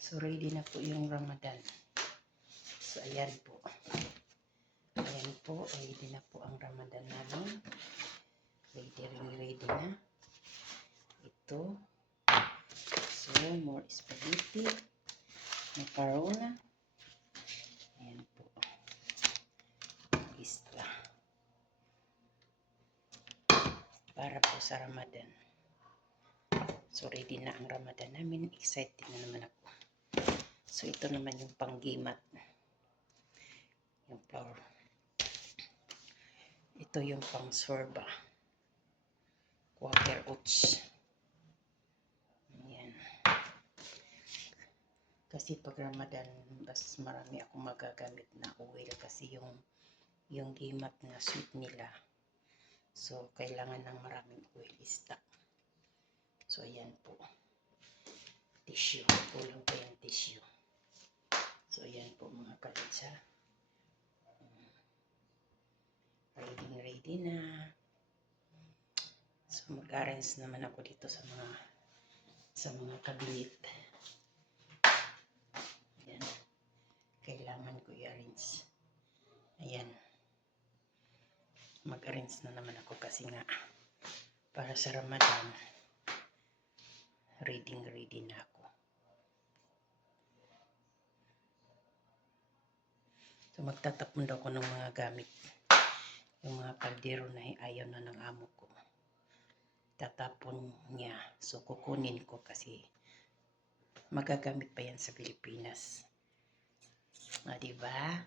So, ready na po yung Ramadan. So, ayan po. Ayan po, ready na po ang Ramadan namin. Ready na. Ito. So, more spaghetti. Macarona. Ayan po. Isla. Para po sa Ramadan. So, ready na ang Ramadan namin. Excited na naman ako. So, ito naman yung panggimat. Yung flour. Ito yung pang sorba. Quaker oats. Ayan. Kasi pag Ramadan, mas marami akong magagamit na oil kasi yung gimat na sweet nila. So, kailangan ng maraming oil stock. So, ayan po. Tissue. Kulang pa yung tissue. So, ayan po mga kalitsa. Ready na. So, mag-arrange naman ako dito sa mga cabinet. Ayan. Kailangan ko i-arrange. Ayan. Mag-arrange na naman ako kasi nga para sa Ramadan, ready na ako. So, magtatapon daw ako ng mga gamit. Yung mga kaldero na ayaw na ng amo ko. Tatapon niya. So, kukunin ko kasi magagamit pa yan sa Pilipinas. Diba?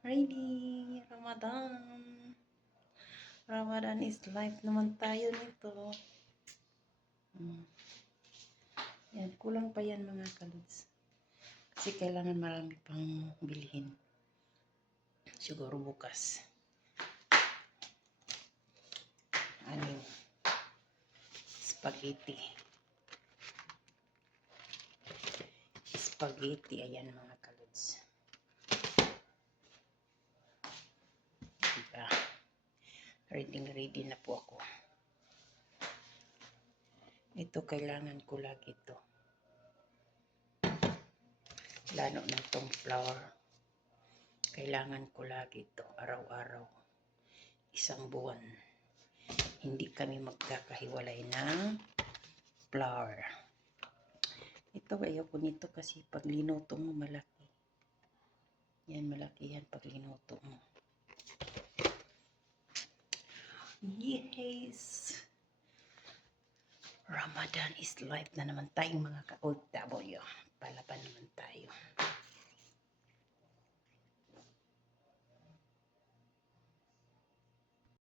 Ready! Ramadan! Ramadan is life naman tayo nito. Yan, kulang pa yan mga kaluds. Kasi kailangan marami pang bilhin. Siguro bukas. Ano? Spaghetti. Spaghetti, ayan mga kaluds. Diba? Ready na po ako. Ito kailangan ko lagi ito. Lalo na itong flour. Kailangan ko lagi ito araw-araw. Isang buwan. Hindi kami magkakahiwalay ng flour. Ito ayaw ko nito kasi pag linuto mo malaki. Yan, malaki yan pag linuto mo. Yes! Ramadan is life na naman tayong mga ka-OFW.